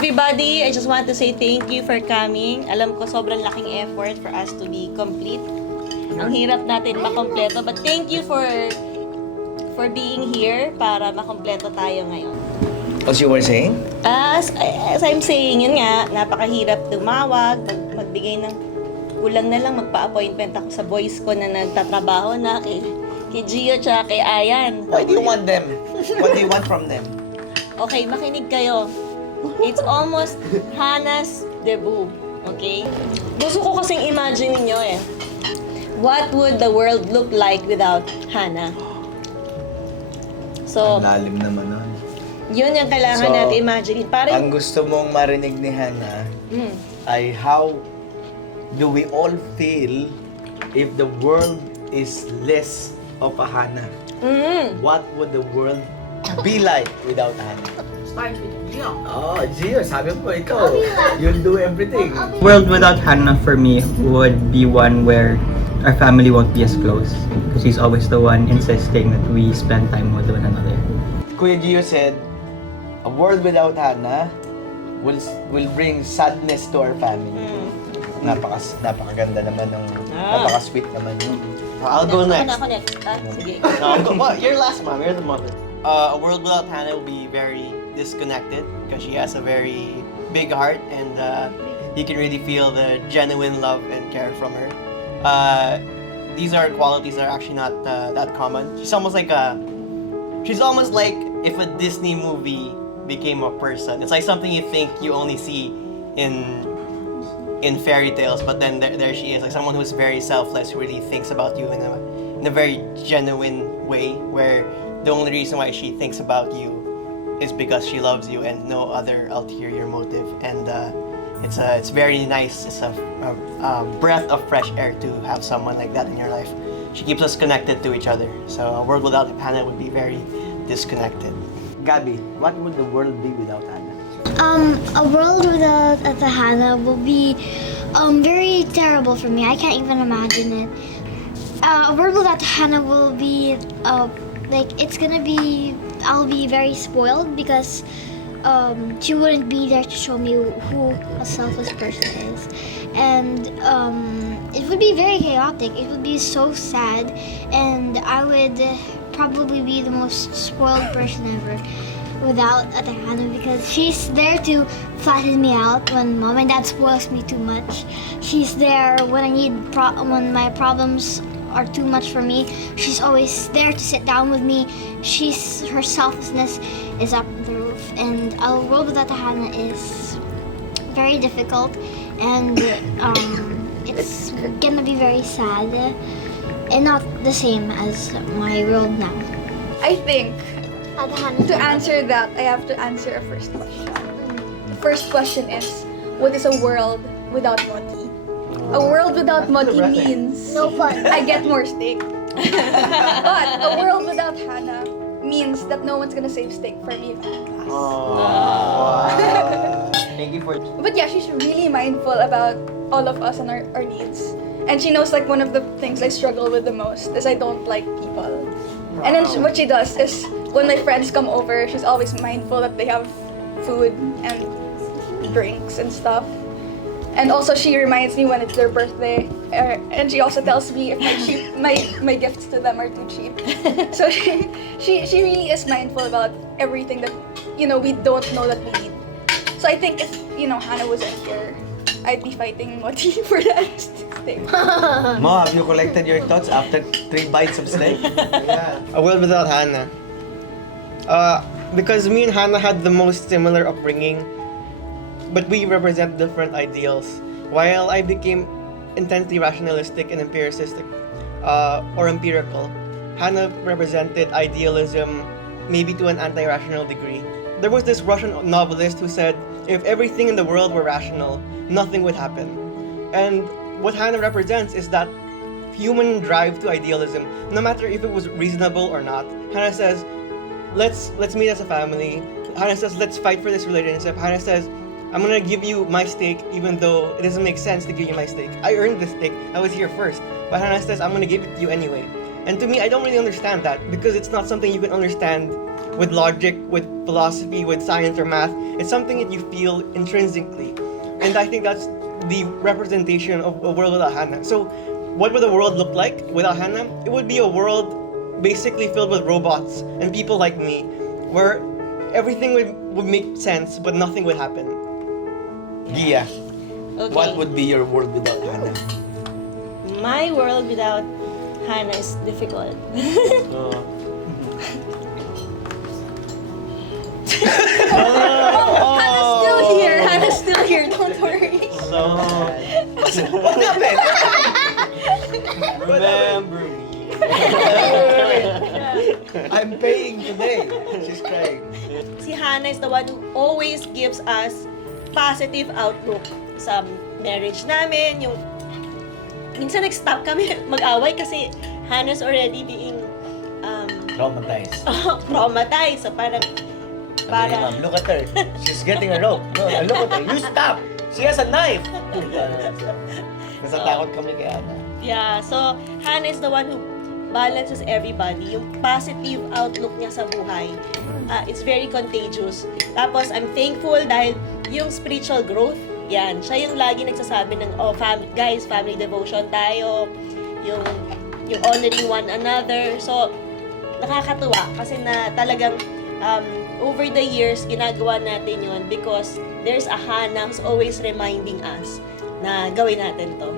Everybody, I just want to say thank you for coming. Alam ko sobrang laking effort for us to be complete. Ang hirap natin makompleto, but thank you for being here para makompleto tayo ngayon. As you were saying? As I'm saying, yun nga, napakahirap tumawag, magbigay ng kulang na lang, magpa-appointment ako sa boys ko na nagtatrabaho na kay Gio tsaka kay Ayan. Why do you want them? What do you want from them? Okay, makinig kayo. It's almost Hannah's debut. Okay? Gusto ko kasing imagine niyo what would the world look like without Hannah? So, Ang lalim naman nun. yun yung kailangan natin imagine. Parang, Ang gusto mong marinig ni Hannah ay how do we all feel if the world is less of a Hannah? What would the world be like without Hannah? Start with Gio. Oh, Gio, sabi mo ikaw. You'll do everything. World without Hannah for me would be one where our family won't be as close because she's always the one insisting that we spend time with one another. Kuya Gio said, a world without Hannah will bring sadness to our family. Napakaganda naman ng napaka-sweet naman yun. I'll go next. Ako next. Sige. Well, you're last, mom. You're the mother. A world without Hannah will be very disconnected because she has a very big heart and you can really feel the genuine love and care from her. These are qualities that are actually not that common. She's almost like if a Disney movie became a person. It's like something you think you only see in fairy tales, but then there she is, like someone who's very selfless, who really thinks about you in a very genuine way, where the only reason why she thinks about you is because she loves you and no other ulterior motive. And it's very nice. It's a breath of fresh air to have someone like that in your life. She keeps us connected to each other. So a world without Hannah would be very disconnected. Gabby, what would the world be without Hannah? A world without Hannah will be very terrible for me. I can't even imagine it. A world without Hannah will be I'll be very spoiled because she wouldn't be there to show me who a selfless person is, and it would be very chaotic. It would be so sad, and I would probably be the most spoiled person ever without Hannah, because she's there to flatten me out when mom and dad spoils me too much. She's there when I need when my problems are too much for me. She's always there to sit down with me. Her selflessness is up the roof, and a world without Hannah is very difficult, and it's gonna be very sad and not the same as my world now. I think to answer that, I have to answer a first question. The first question is, what is a world without Moti? A world without Moti means No fun. I get more steak. But a world without Hannah means that no one's gonna save steak for me in class. Thank you for... But yeah, she's really mindful about all of us and our needs. And she knows like one of the things I struggle with the most is I don't like people. And then what she does is when my friends come over, she's always mindful that they have food and drinks and stuff. And also she reminds me when it's their birthday, and she also tells me if my gifts to them are too cheap. So she really is mindful about everything that we don't know that we need. So I think if Hannah wasn't here, I'd be fighting Moti for that steak. Mo, have you collected your thoughts after 3 bites of steak? Yeah. A world without Hannah. Because me and Hannah had the most similar upbringing, but we represent different ideals. While I became intensely rationalistic and empiricistic, or empirical, Hannah represented idealism, maybe to an anti-rational degree. There was this Russian novelist who said, if everything in the world were rational, nothing would happen. And what Hannah represents is that human drive to idealism, no matter if it was reasonable or not. Hannah says, let's meet as a family. Hannah says, let's fight for this relationship. Hannah says, I'm gonna give you my steak even though it doesn't make sense to give you my steak. I earned this steak. I was here first. But Hannah says, I'm gonna give it to you anyway. And to me, I don't really understand that because it's not something you can understand with logic, with philosophy, with science or math. It's something that you feel intrinsically. And I think that's the representation of a world without Hannah. So, what would the world look like without Hannah? It would be a world basically filled with robots and people like me, where everything would make sense, but nothing would happen. Gia, Okay. what would be your world without Hannah? My world without Hannah is difficult. Hannah's still here. Hannah's still here. Don't worry. What happened? Remember me. I'm paying today. She's crying. Si Hannah is the one who always gives us positive outlook sa marriage namin. Yung minsan nag-stop kami mag-away kasi Hannah's already being Traumatized. traumatized. So parang Sabi ni Ma'am, look at her. She's getting a rope. No, look at her. You stop. She has a knife. Natatakot kami kay Ana. yeah, so Hannah is the one who balances everybody. Yung positive outlook niya sa buhay. It's very contagious. Tapos I'm thankful dahil yung spiritual growth, yan, siya yung lagi nagsasabi ng, oh, guys, family devotion tayo, yung honoring one another. So, nakakatuwa kasi na talagang over the years, ginagawa natin yun because there's a Hannah who's always reminding us na gawin natin to.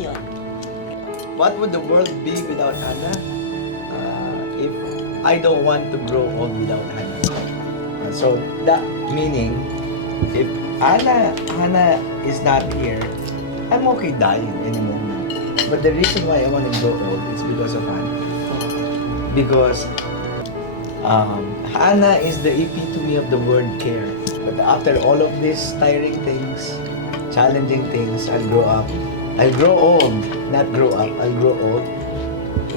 Yun. What would the world be without Hannah? If I don't want to grow old without Hannah. So that meaning, if Hannah is not here, I'm okay dying any moment. But the reason why I want to grow old is because of Hannah. Because Hannah is the epitome of the word care. But after all of these tiring things, challenging things, I'll grow up. I'll grow old, not grow up. I'll grow old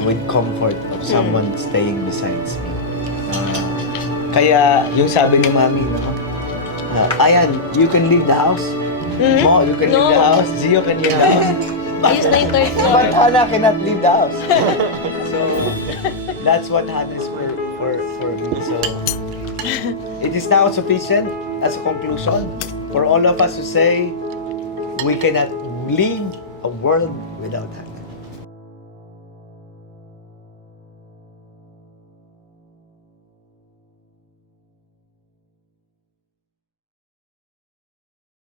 with comfort of someone staying besides me. Kaya yung sabi ni Mami, no? Ayan, you can leave the house. Mo, you can leave the house. Zio can leave the house. He's na yung third floor. But Hannah cannot leave the house. So that's what Hannah is for me. So it is now sufficient as a conclusion for all of us to say we cannot leave a world without Hannah.